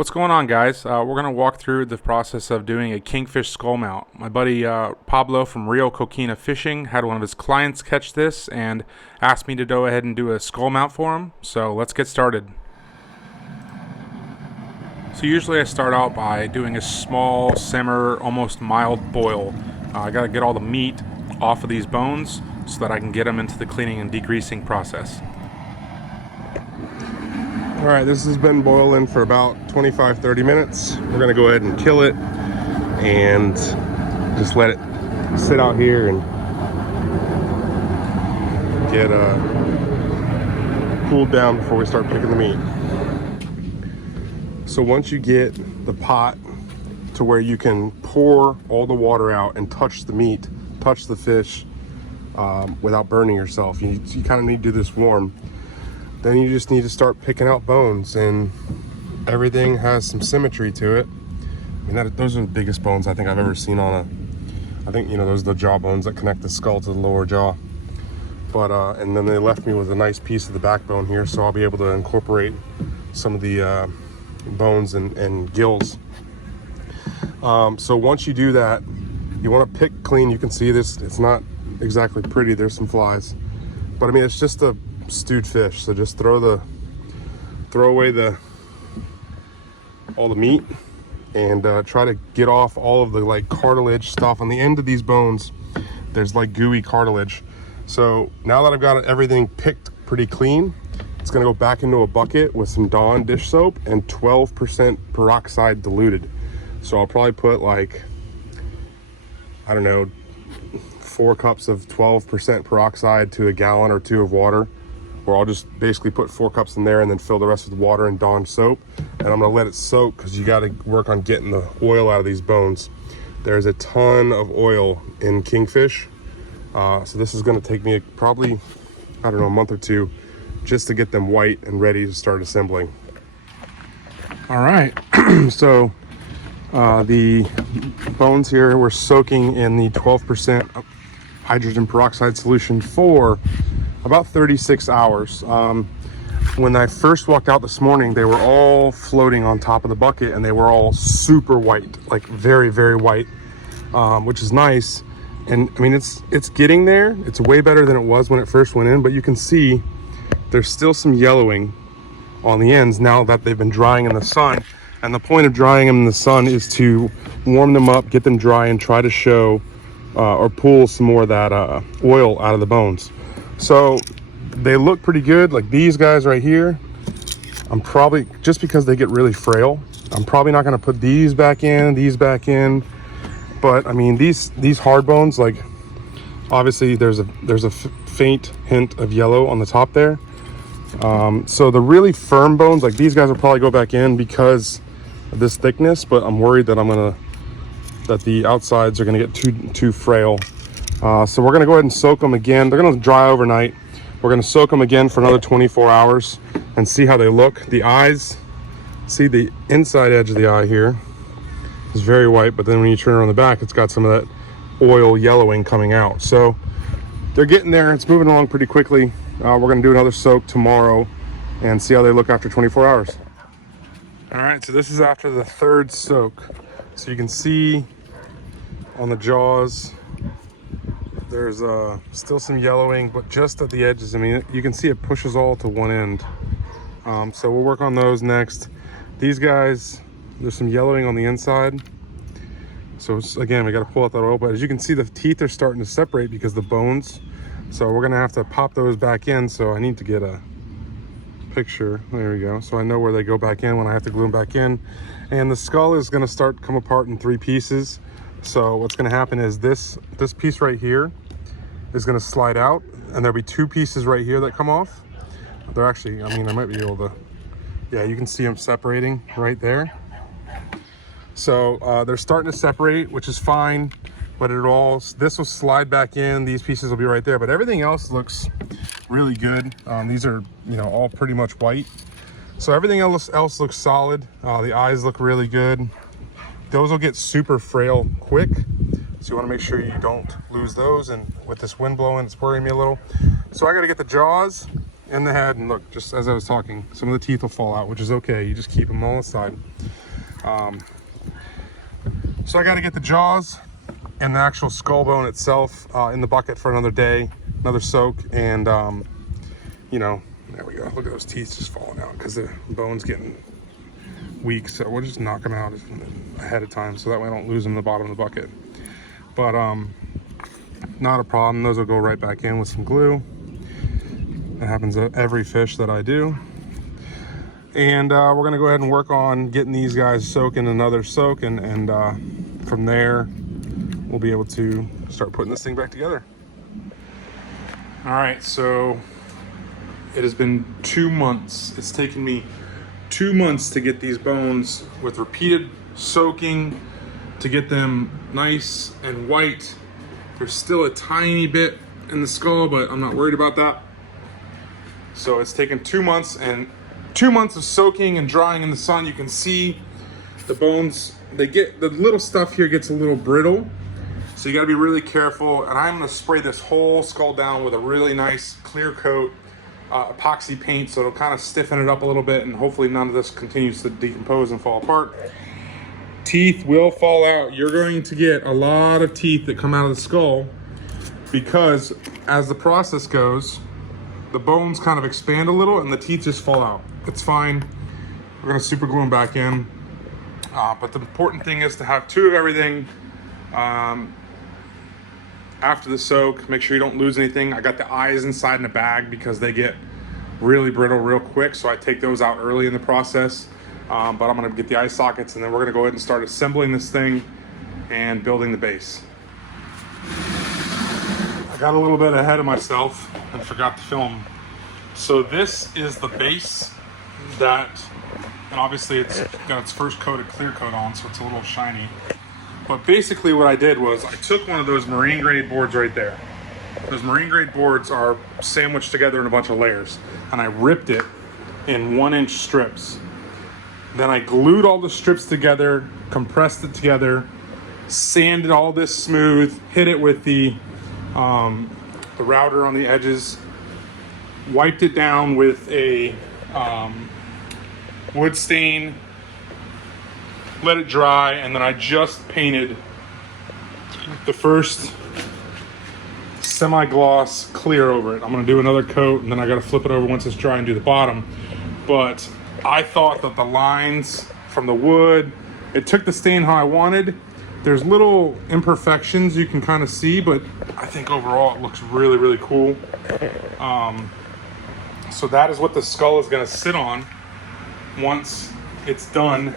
What's going on, guys? We're going to walk through the process of doing a kingfish skull mount. My buddy Pablo from Rio Coquina Fishing had one of his clients catch this and asked me to go ahead and do a skull mount for him. So let's get started. So usually I start out by doing a small simmer, almost mild boil. I got to get all the meat off of these bones so that I can get them into the cleaning and degreasing process. All right, this has been boiling for about 25-30 minutes. We're gonna go ahead and kill it and just let it sit out here and get cooled down before we start picking the meat. So once you get the pot to where you can pour all the water out and touch the meat, touch the fish without burning yourself, you kind of need to do this warm. Then you just need to start picking out bones, and everything has some symmetry to it. I mean, those are the biggest bones I think I've ever seen on I think, you know, those are the jaw bones that connect the skull to the lower jaw. But, and then they left me with a nice piece of the backbone here, so I'll be able to incorporate some of the bones and gills. So once you do that, you want to pick clean. You can see this, it's not exactly pretty, there's some flies. But I mean, it's just a stewed fish, so just throw away all the meat and try to get off all of the like cartilage stuff on the end of these bones. There's like gooey cartilage. So now that I've got everything picked pretty clean, it's going to go back into a bucket with some Dawn dish soap and 12% peroxide diluted. So I'll probably put like, I don't know, 4 cups of 12% peroxide to a gallon or 2 of water. Or I'll just basically put 4 cups in there and then fill the rest with water and Dawn soap. And I'm gonna let it soak because you gotta work on getting the oil out of these bones. There's a ton of oil in kingfish. So this is gonna take me probably, I don't know, a month or 2 just to get them white and ready to start assembling. All right, so the bones here, we're soaking in the 12% hydrogen peroxide solution for about 36 hours. When I first walked out this morning, they were all floating on top of the bucket and they were all super white, like very, very white, which is nice. And I mean, it's getting there. It's way better than it was when it first went in, but you can see there's still some yellowing on the ends now that they've been drying in the sun. And the point of drying them in the sun is to warm them up, get them dry, and try to show or pull some more of that oil out of the bones. So they look pretty good. Like these guys right here, I'm probably, just because they get really frail, I'm probably not going to put these back in, but I mean these hard bones, like obviously there's a faint hint of yellow on the top there. So the really firm bones, like these guys, will probably go back in because of this thickness, but I'm worried that that the outsides are gonna get too frail. So we're gonna go ahead and soak them again. They're gonna dry overnight. We're gonna soak them again for another 24 hours and see how they look. The eyes, see the inside edge of the eye here is very white, but then when you turn it on the back, it's got some of that oil yellowing coming out. So they're getting there. It's moving along pretty quickly. We're gonna do another soak tomorrow and see how they look after 24 hours. All right, so this is after the 3rd soak. So you can see on the jaws, there's still some yellowing, but just at the edges. I mean, you can see it pushes all to one end. So we'll work on those next. These guys, there's some yellowing on the inside. So again, we got to pull out that oil, but as you can see, the teeth are starting to separate because the bones. So we're gonna have to pop those back in. So I need to get a picture. There we go. So I know where they go back in when I have to glue them back in. And the skull is gonna start come apart in 3 pieces. So what's going to happen is this piece right here is going to slide out, and there'll be 2 pieces right here that come off. They're actually, I mean, I might be able to, yeah, you can see them separating right there. So they're starting to separate, which is fine, but this will slide back in. These pieces will be right there, but everything else looks really good. These are, you know, all pretty much white. So everything else looks solid. The eyes look really good. Those will get super frail quick, so you want to make sure you don't lose those. And with this wind blowing, it's worrying me a little. So I got to get the jaws and the head. And look, just as I was talking, some of the teeth will fall out, which is okay. You just keep them on the side. So I got to get the jaws and the actual skull bone itself in the bucket for another day, another soak. And you know, there we go. Look at those teeth just falling out because the bone's getting weak. So we'll just knock them out ahead of time so that way I don't lose them in the bottom of the bucket. But not a problem. Those will go right back in with some glue. That happens to every fish that I do. And we're gonna go ahead and work on getting these guys soaking another soak, and from there we'll be able to start putting this thing back together. All right, so it has been 2 months. It's taken me 2 months to get these bones with repeated soaking to get them nice and white. There's still a tiny bit in the skull, but I'm not worried about that. So it's taken 2 months, and 2 months of soaking and drying in the sun. You can see the bones, the little stuff here gets a little brittle. So you gotta be really careful. And I'm gonna spray this whole skull down with a really nice clear coat epoxy paint, so it'll kind of stiffen it up a little bit, and hopefully none of this continues to decompose and fall apart. Teeth will fall out. You're going to get a lot of teeth that come out of the skull because as the process goes, the bones kind of expand a little and the teeth just fall out. It's fine. We're gonna super glue them back in. But the important thing is to have 2 of everything after the soak. Make sure you don't lose anything. I got the eyes inside in a bag because they get really brittle real quick, so I take those out early in the process. But I'm gonna get the eye sockets, and then we're gonna go ahead and start assembling this thing and building the base. I got a little bit ahead of myself and forgot to film. So this is the base that, and obviously it's got its first coat of clear coat on, so it's a little shiny. But basically what I did was I took one of those marine grade boards right there. Those marine grade boards are sandwiched together in a bunch of layers, and I ripped it in 1-inch strips. Then I glued all the strips together, compressed it together, sanded all this smooth, hit it with the router on the edges, wiped it down with a wood stain, let it dry, and then I just painted the first semi-gloss clear over it. I'm gonna do another coat, and then I gotta flip it over once it's dry and do the bottom. But I thought that the lines from the wood, it took the stain how I wanted. There's little imperfections you can kind of see, but I think overall it looks really, really cool. So that is what the skull is gonna sit on once it's done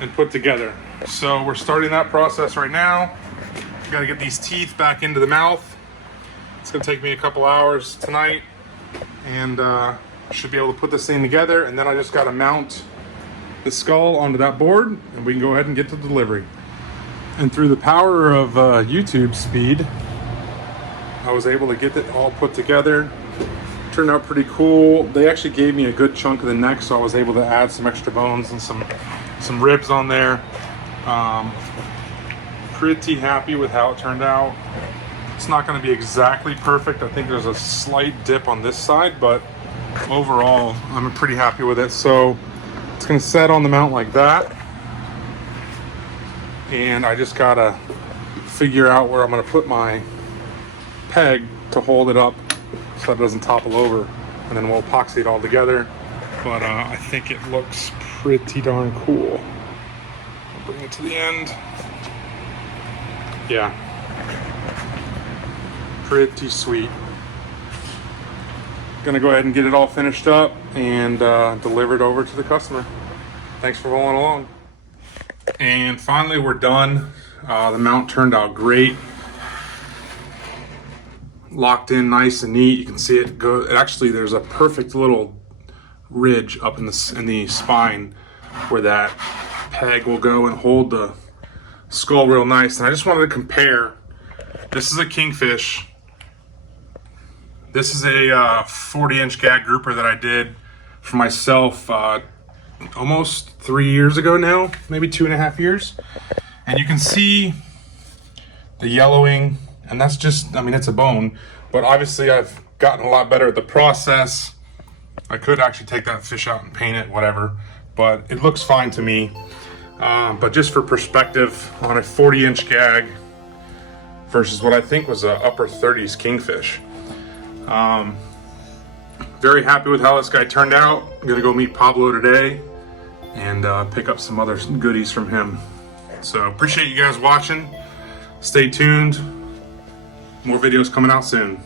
and put together. So we're starting that process right now. We gotta get these teeth back into the mouth. It's gonna take me a couple hours tonight, and should be able to put this thing together, and then I just gotta mount the skull onto that board, and we can go ahead and get to delivery. And through the power of YouTube speed, I was able to get it all put together. Turned out pretty cool. They actually gave me a good chunk of the neck, so I was able to add some extra bones and some ribs on there. Pretty happy with how it turned out. It's not going to be exactly perfect. I think there's a slight dip on this side, but overall I'm pretty happy with it. So it's going to set on the mount like that, and I just gotta figure out where I'm going to put my peg to hold it up so it doesn't topple over, and then we'll epoxy it all together. But I think it looks pretty darn cool. I'll bring it to the end. Yeah, pretty sweet. Gonna go ahead and get it all finished up and delivered over to the customer. Thanks for following along. And finally we're done. The mount turned out great. Locked in nice and neat. You can see it go. Actually, there's a perfect little ridge up in the spine where that peg will go and hold the skull real nice. And I just wanted to compare. This is a Kingfish. This is a 40-inch gag grouper that I did for myself almost 3 years ago now, maybe 2.5 years. And you can see the yellowing, and that's just, I mean, it's a bone, but obviously I've gotten a lot better at the process. I could actually take that fish out and paint it, whatever, but it looks fine to me. But just for perspective, on a 40-inch gag versus what I think was a upper 30s kingfish. Very happy with how this guy turned out. I'm gonna go meet Pablo today and pick up some other goodies from him. So appreciate you guys watching. Stay tuned. More videos coming out soon.